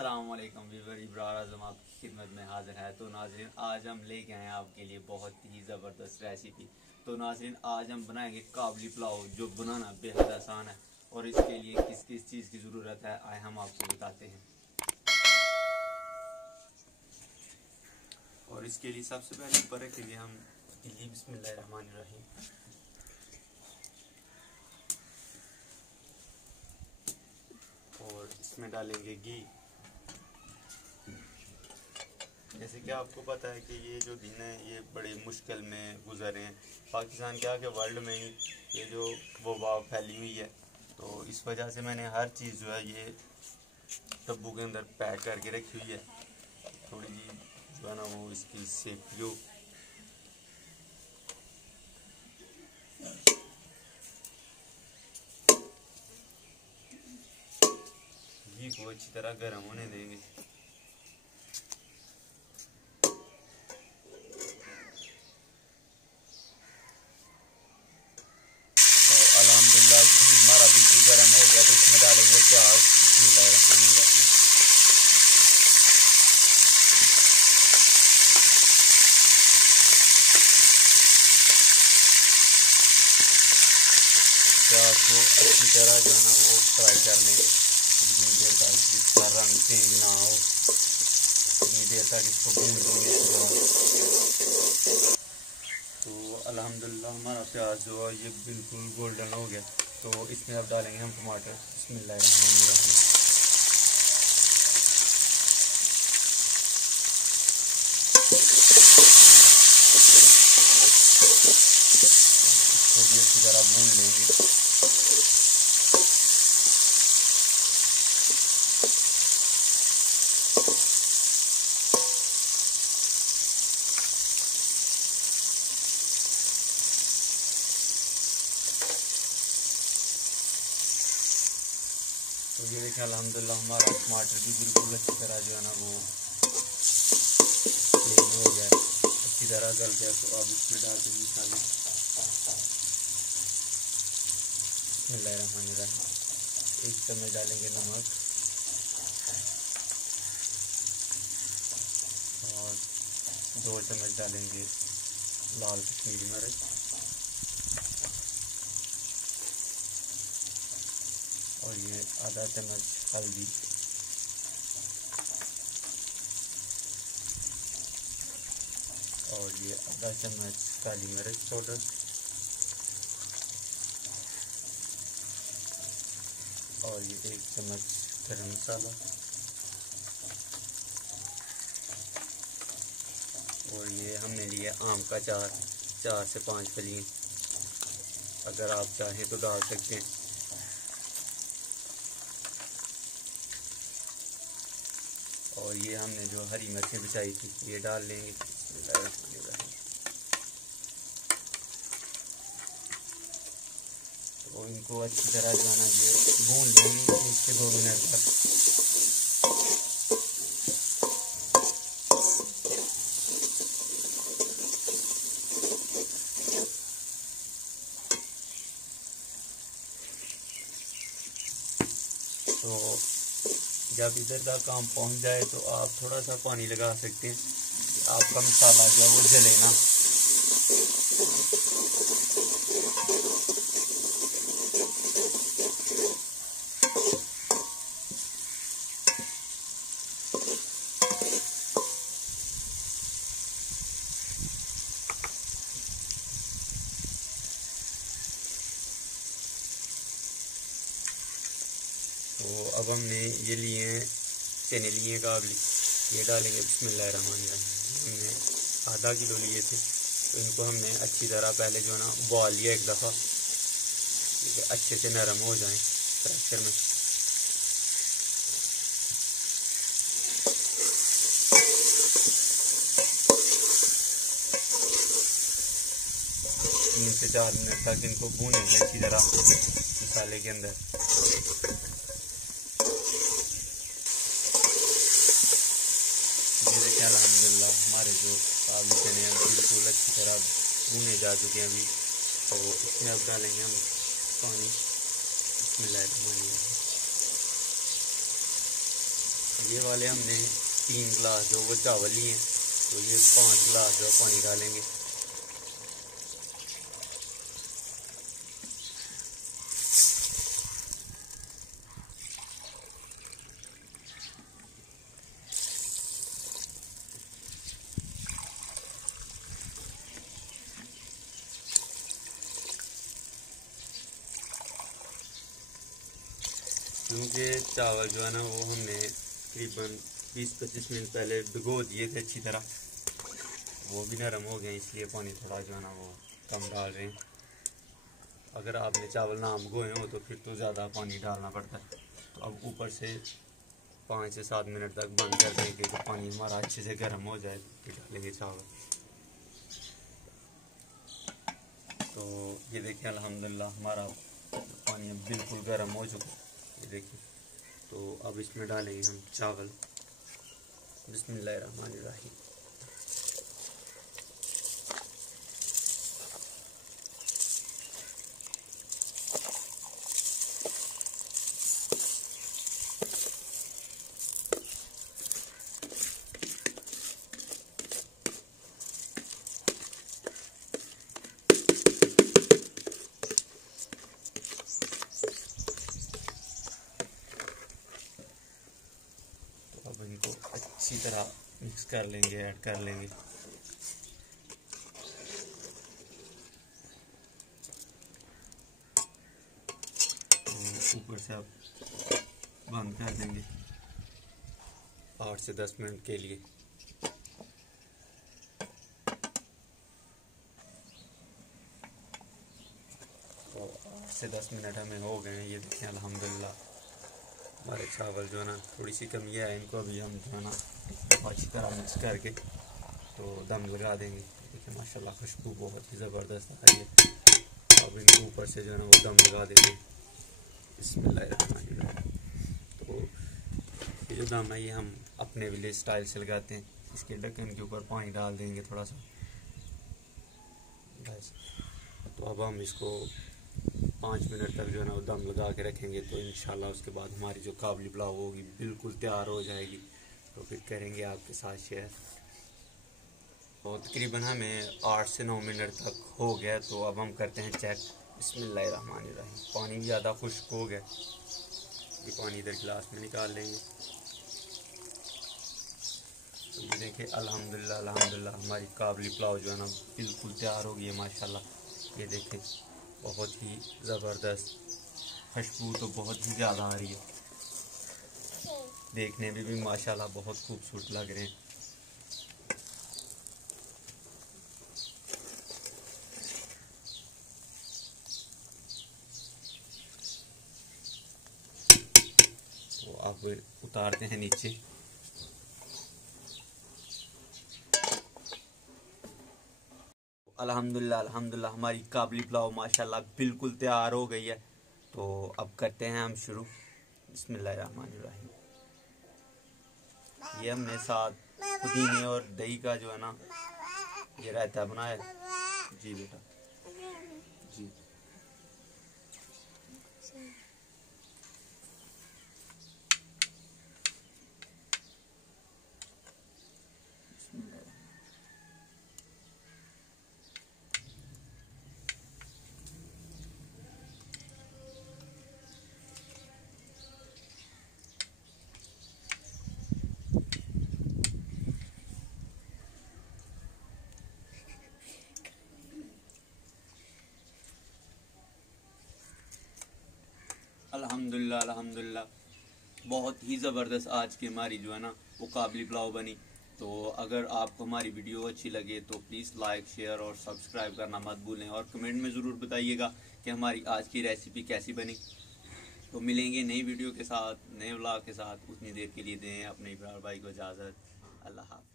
अस्सलामुअलैकुम वीवर, अबरार आज़म आपकी खिदमत में हाजिर है। तो नाज़रीन, आज हम लेके आए हैं आपके लिए बहुत ही ज़बरदस्त रेसिपी। तो नाज़रीन, आज हम बनाएंगे काबली पुलाव, जो बनाना बेहद आसान है। और इसके लिए किस किस चीज़ की ज़रूरत है आए हम आपको बताते हैं। और इसके लिए सबसे पहले ऊपर के लिए हम बिस्मिल्लाहिर्रहमानिर्रहीम और इसमें डालेंगे घी। जैसे कि आपको पता है कि ये जो दिन है ये बड़े मुश्किल में गुजरे हैं। पाकिस्तान क्या कि वर्ल्ड में ही ये जो वबा फैली हुई है, तो इस वजह से मैंने हर चीज़ जो है ये डब्बू के अंदर पैक करके रखी हुई है। थोड़ी जी जो है ना वो इसकी सेफ्टी हो। घी को अच्छी तरह गर्म होने देंगे। अल्हम्दुलिल्लाह घी हमारा बिल्कुल गर्म हो गया, तो इसमें डालेंगे प्याज। बिस्मिल्लाहिर्रहमानिर्रहीम। प्याज को अच्छी तरह जो है ना वो फ्राई कर लेंगे, जितनी देर तक इसका रंग चेंज ना हो उतनी देर तक इसको भून लेंगे। तो अल्हम्दुलिल्लाह हमारा प्याज जो है ये बिल्कुल गोल्डन हो गया। तो इसमें अब डालेंगे हम टमाटर। बिस्मिल्लाहिर्रहमानिर्रहीम। इसको भी अच्छी तरह भून लेंगे। तो ये देखिए अल्हम्दुलिल्लाह हमारा टमाटर भी बिल्कुल अच्छी तरह जो है ना वो क्लीन हो गया, अच्छी तरह गल गया। तो अब इसमें डाल देंगे मसाले। बिस्मिल्लाहिर्रहमानिर्रहीम। 1 चम्मच डालेंगे नमक और 2 चम्मच डालेंगे लाल कश्मीरी मिर्च और ये आधा चम्मच हल्दी और ये आधा चम्मच काली मिर्च पाउडर और ये 1 चम्मच गरम मसाला और ये हमने लिया आम का 4 से 5 फली। अगर आप चाहें तो डाल सकते हैं। और ये हमने जो हरी मिर्चें बिछाई थी ये डाल लेंगे। तो इनको अच्छी तरह जो है ना ये भून लेंगे 1 से 2 मिनट तक। तो जब इधर तक काम पहुंच जाए तो आप थोड़ा सा पानी लगा सकते हैं, आपका मसाला जो है वो जले ना। तो अब हमने ये लिए हैं चने लिए काबली, ये डालेंगे। बिस्मिल्लाहिर्रहमानिर्रहीम। हमने आधा किलो लिए थे, तो इनको हमने अच्छी तरह पहले जो है ना बॉईल लिया 1 दफ़ा, अच्छे से नरम हो जाएं प्रेशर में। तीन से 4 मिनट तक इनको भूनेंगे अच्छी तरह मसाले के अंदर। ये देखिए अल्हम्दुलिल्लाह हमारे जो काबली चने हैं बिल्कुल अच्छी तरह भुने जा चुके हैं अभी। तो इसमें अब डालेंगे हम पानी। बिस्मिल्लाहिर्रहमानिर्रहीम। ये वाले हमने 3 गिलास जो वो चावल लिए हैं, तो ये 5 गिलास जो पानी डालेंगे। क्योंकि चावल जो है ना वो हमने तकरीबन 20-25 मिनट पहले भिगो दिए थे अच्छी तरह, वो भी नरम हो गए, इसलिए पानी थोड़ा जो है ना वो कम डाल रहे हैं। अगर आपने चावल ना भिगोए हो तो फिर तो ज़्यादा पानी डालना पड़ता है। तो अब ऊपर से 5 से 7 मिनट तक बंद कर देंगे, तो पानी हमारा अच्छे से गर्म हो जाए फिर डालेंगे चावल। तो ये देखिए अल्हम्दुलिल्लाह हमारा पानी बिल्कुल गर्म हो चुका है, ये देखिए। तो अब इसमें डालेंगे हम चावल। बिस्मिल्लाहिर्रहमानिर्रहीम। अब इनको अच्छी तरह मिक्स कर लेंगे, ऐड कर लेंगे। तो ऊपर से अब बंद कर देंगे 8 से 10 मिनट के लिए। तो 8 से 10 मिनट हमें हो गए हैं, ये देखें अल्हम्दुलिल्लाह हमारे चावल जो है ना थोड़ी सी कमी है, इनको अभी हम जो है ना अच्छी तरह मिक्स करके तो दम लगा देंगे। देखिए माशाल्लाह खुशबू बहुत ही ज़बरदस्त आ रही है। अब इनको ऊपर से जो है ना वो दम लगा देंगे। बिस्मिल्लाहिर्रहमानिर्रहीम। तो ये जो दम है ये हम अपने विलेज स्टाइल से लगाते हैं। इसके ढक्कन के ऊपर पानी डाल देंगे थोड़ा सा बस। तो अब हम इसको 5 मिनट तक जो है ना वो दम लगा के रखेंगे। तो इंशाल्लाह उसके बाद हमारी जो काबली पुलाव होगी बिल्कुल तैयार हो जाएगी, तो फिर करेंगे आपके साथ शेयर। तो तकरीबन हमें 8 से 9 मिनट तक हो गया, तो अब हम करते हैं चेक। बिस्मिल्लाहिर्रहमानिर्रहीम। पानी भी ज़्यादा खुश्क हो गया, ये पानी इधर गिलास में निकाल लेंगे। तो ये देखिए अल्हम्दुलिल्लाह अल्हम्दुलिल्लाह हमारी काबली पुलाव जो है ना बिल्कुल तैयार हो गई है माशाल्लाह। ये देखें बहुत ही ज़बरदस्त, खुशबू तो बहुत ही ज़्यादा आ रही है, देखने में भी माशाल्लाह बहुत खूबसूरत लग रहे हैं। तो अब उतारते हैं नीचे। अल्हम्दुलिल्लाह अल्हम्दुलिल्लाह हमारी काबली पुलाव माशाल्लाह बिल्कुल तैयार हो गई है। तो अब करते हैं हम शुरू। बिस्मिल्लाहिर्रहमानिर्रहीम। ये हमने साथ पुदीने और दही का जो है ना ये रायता बनाया है। जी बेटा जी। अल्हम्दुलिल्लाह अल्हम्दुलिल्लाह बहुत ही ज़बरदस्त आज की हमारी जो है ना वो काबली पुलाव बनी। तो अगर आपको हमारी वीडियो अच्छी लगे तो प्लीज़ लाइक शेयर और सब्सक्राइब करना मत भूलें, और कमेंट में ज़रूर बताइएगा कि हमारी आज की रेसिपी कैसी बनी। तो मिलेंगे नई वीडियो के साथ, नए व्लॉग के साथ। उतनी देर के लिए दें अपने इब्रार भाई को इजाज़त। अल्लाह हाफ़िज़।